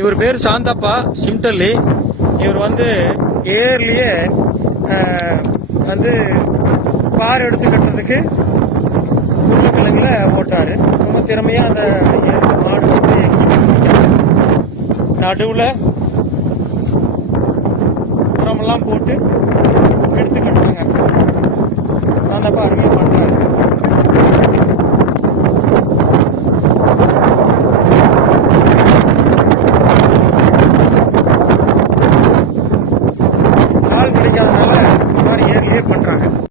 இவர் பேர் சாந்தப்பா சிம்டல்லி. இவர் வந்து ஏர்லயே வந்து பார் எடுத்து கட்டுறதுக்கு உருளைக்கிழங்குல ஓட்டுறாரு. ரொம்ப திறமையா அந்த மாடு வந்து நடுவுல உரமெல்லாம் போட்டு எடுத்து கட்டுறாங்க. சாந்தப்பா அருமையா பண்றாரு.